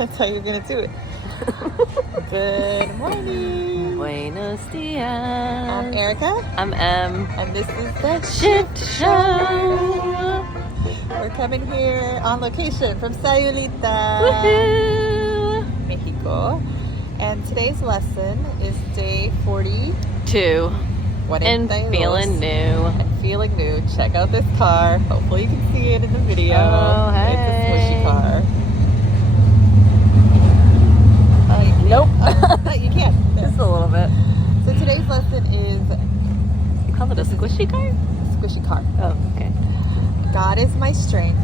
That's how you're going to do it. Good morning. Buenos dias. I'm Erica. I'm Em. And this is the Shift Show. We're coming here on location from Sayulita, Woohoo! Mexico. And today's lesson is day 42. And feeling new. And feeling new. Check out this car. Hopefully you can see it in the video. Oh, hey. It's a squishy car. Nope. You can't. Just a little bit. So today's lesson is... You call it a squishy car? Squishy car. Oh, okay. God is my strength.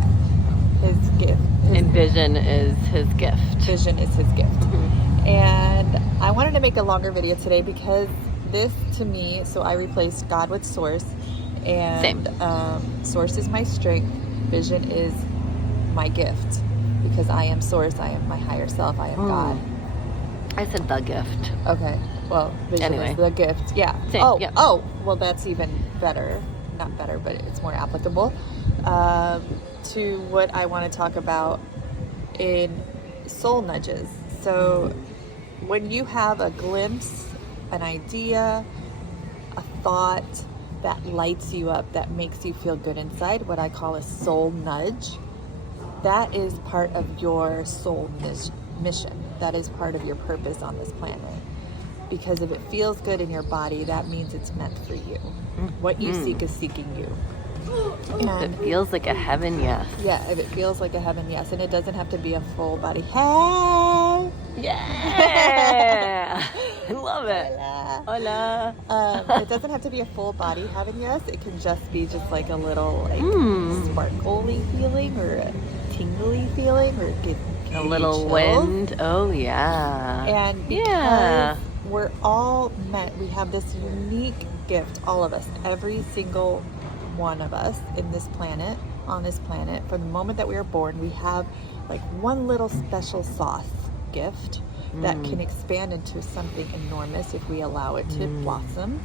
His gift. And vision is his gift. Vision is his gift. Mm-hmm. And I wanted to make a longer video today because this, to me, so I replaced God with source. And Same. Source is my strength. Vision is my gift. Because I am source. I am my higher self. I am God. I said the gift. Okay. Well, vision Anyway. is the gift. Yeah. Same, Oh, yeah. oh, well, that's even better. Not better, but it's more applicable to what I want to talk about in soul nudges. So when you have a glimpse, an idea, a thought that lights you up, that makes you feel good inside, what I call a soul nudge, that is part of your soul mission. That is part of your purpose on this planet. Because if it feels good in your body, that means it's meant for you. What you seek is seeking you. And It feels like a heaven, yes. yeah, if it feels like a heaven, yes. And it doesn't have to be a full body. Hey! Yeah! I love it. Hola. Hola. It doesn't have to be a full body heaven, yes. It can just be just like a little like sparkly feeling or a tingly feeling or get A little chills. wind. Oh, yeah. And because we're all meant, we have this unique gift, all of us, every single one of us in this planet, on this planet, from the moment that we are born, we have like one little special sauce gift that can expand into something enormous if we allow it to blossom.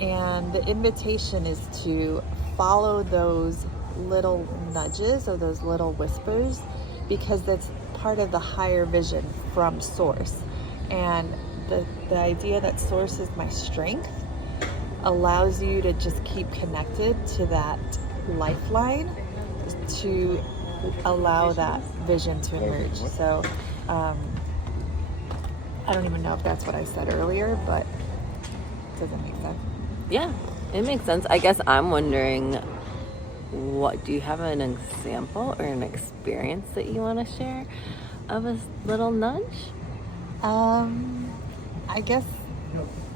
And the invitation is to follow those little nudges or those little whispers, because that's part of the higher vision from source. And the idea that source is my strength allows you to just keep connected to that lifeline to allow that vision to emerge. So I don't even know if that's what I said earlier, but does it make sense? Yeah, it makes sense. I guess I'm wondering, what do you have an example or an experience that you want to share of a little nudge? I guess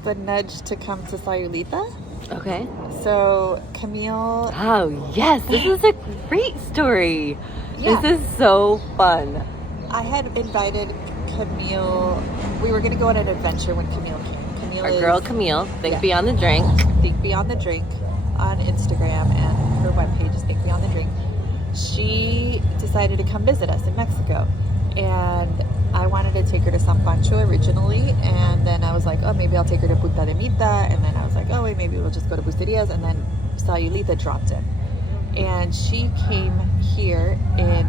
the nudge to come to Sayulita. Okay. So Camille, Oh, yes. This is a great story. Yeah. This is so fun. I had invited Camille. We were going to go on an adventure when Camille came. Camille Our is girl Camille, Think Yeah. Beyond the Drink. Think Beyond the Drink on Instagram, and her webpage is Think Beyond the Drink. She decided to come visit us in Mexico, and I wanted to take her to San Pancho originally, and then I was like, oh, maybe I'll take her to Punta de Mita, and then I was like, oh wait, maybe we'll just go to Busterias, and then Sayulita dropped in, and she came here in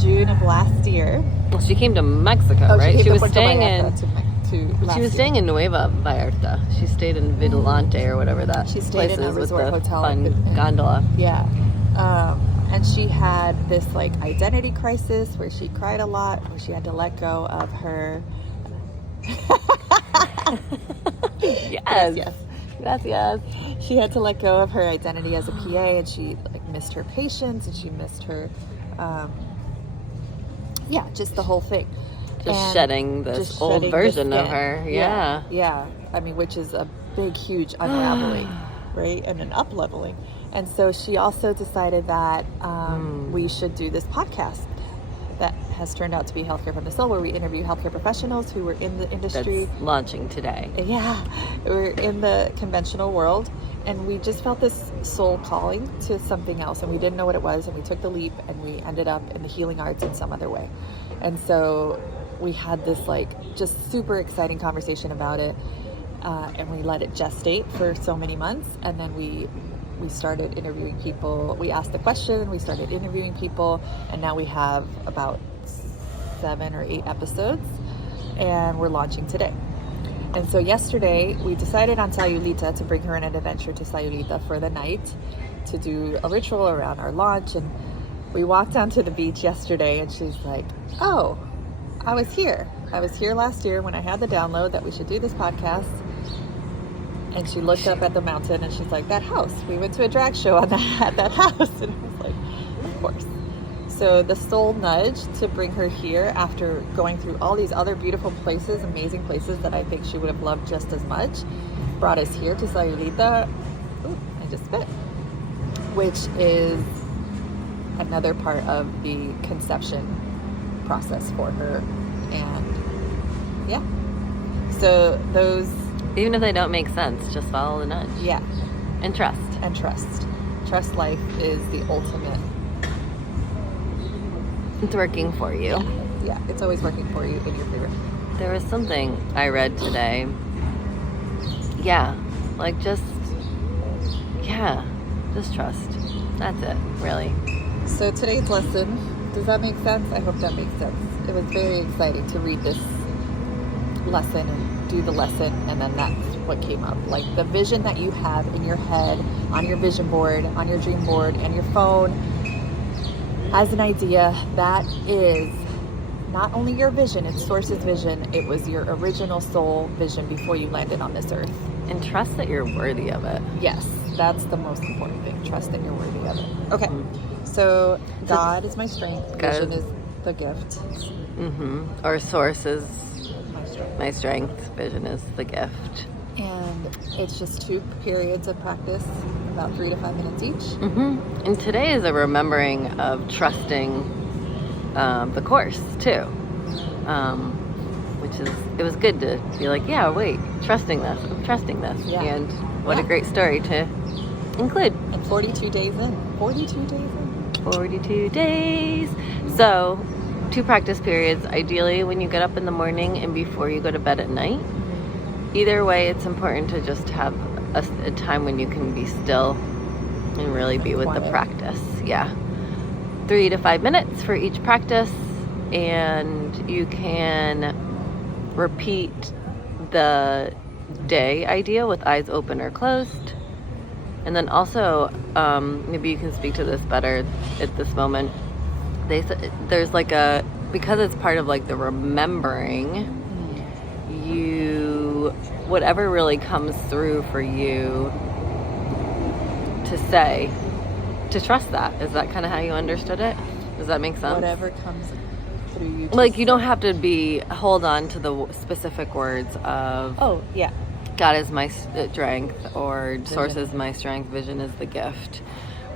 June of last year. Well, she came to Mexico, Oh, right? she She came was to Puerto staying Vallarta in. to last She was year. staying in Nueva Vallarta. She stayed in Vigilante or whatever that She stayed place in a is with resort the hotel fun in- gondola. Yeah. And she had this like identity crisis where she cried a lot, where she had to let go of her. Yes. Yes. Gracias. She had to let go of her identity as a PA, and she like missed her patients, and she missed her, just the whole thing. Just And shedding this just old shedding the version of skin. her. Yeah. Yeah. I mean, which is a big, huge unraveling, right? And an up-leveling. And so she also decided that we should do this podcast that has turned out to be Healthcare from the Soul, where we interview healthcare professionals who were in the industry. That's launching today. Yeah, we're in the conventional world, and we just felt this soul calling to something else, and we didn't know what it was, and we took the leap, and we ended up in the healing arts in some other way. And so we had this like just super exciting conversation about it, and we let it gestate for so many months, and then we started interviewing people. We asked the question, we started interviewing people, and now we have about 7 or 8 episodes, and we're launching today. And so yesterday we decided on Sayulita, to bring her on an adventure to Sayulita for the night to do a ritual around our launch. And we walked down to the beach yesterday, and she's like, oh, I was here last year when I had the download that we should do this podcast. And she looked up at the mountain and she's like, that house, we went to a drag show at that house. And I was like, of course. So the soul nudge to bring her here after going through all these other beautiful places, amazing places that I think she would have loved just as much, brought us here to Sayulita. Ooh, I just spit. Which is another part of the conception process for her. And yeah, so those, Even if they don't make sense, just follow the nudge. yeah, And trust. and trust life is the ultimate. It's working for you. Yeah, it's always working for you in your favor. There was something I read today. Yeah, like just trust. That's it, really. So today's lesson, does that make sense? I hope that makes sense. It was very exciting to read this lesson and do the lesson, and then that's what came up. Like the vision that you have in your head, on your vision board, on your dream board, and your phone as an idea, that is not only your vision, it's Source's vision. It was your original soul vision before you landed on this earth. And trust that you're worthy of it. Yes, that's the most important thing. Trust that you're worthy of it. Okay, so God is my strength. God Vision is- is the gift. Or source is My strength. my strength, vision is the gift. And it's just 2 periods of practice, about 3 to 5 minutes each. And today is a remembering of trusting the course too, which is, it was good to be like, yeah, wait, I'm trusting this, Yeah. and what a Yeah. great story to include. And 42 days in. 42 days in. 42 days. So 2 practice periods, ideally when you get up in the morning and before you go to bed at night. Either way, it's important to just have a time when you can be still and really be with the Quiet. practice. Yeah. 3 to 5 minutes for each practice, and you can repeat the day idea with eyes open or closed. And then also, maybe you can speak to this better at this moment. There's like because it's part of like the remembering, whatever really comes through for you to say, to trust that. Is that kind of how you understood it? Does that make sense? Whatever comes through you. Like you don't have to hold on to the specific words of, Oh, yeah. God is my strength, or source is my strength, vision is the gift.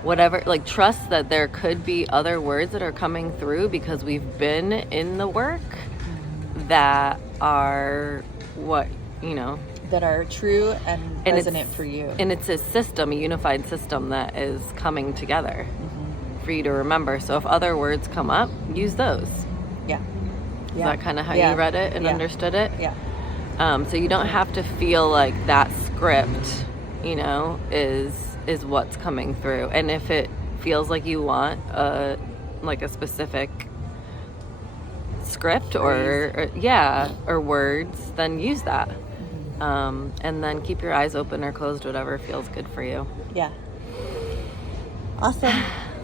Whatever, like trust that there could be other words that are coming through because we've been in the work that are That are true and resonant it's, for you. And it's a system, a unified system that is coming together for you to remember. So if other words come up, use those. Yeah. Is that kind of how Yeah. you read it and Yeah. understood it? Yeah. So you don't have to feel like that script, is what's coming through. And if it feels like you want like a specific script or words, then use that. And then keep your eyes open or closed, whatever feels good for you. Yeah. Awesome.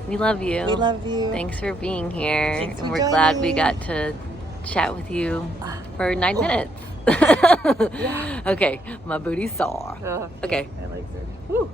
We love you. We love you. Thanks for being here. Thanks for and we're glad we joining. got to chat with you for 9 minutes. Okay, my booty's sore. Okay. I like it. Woo.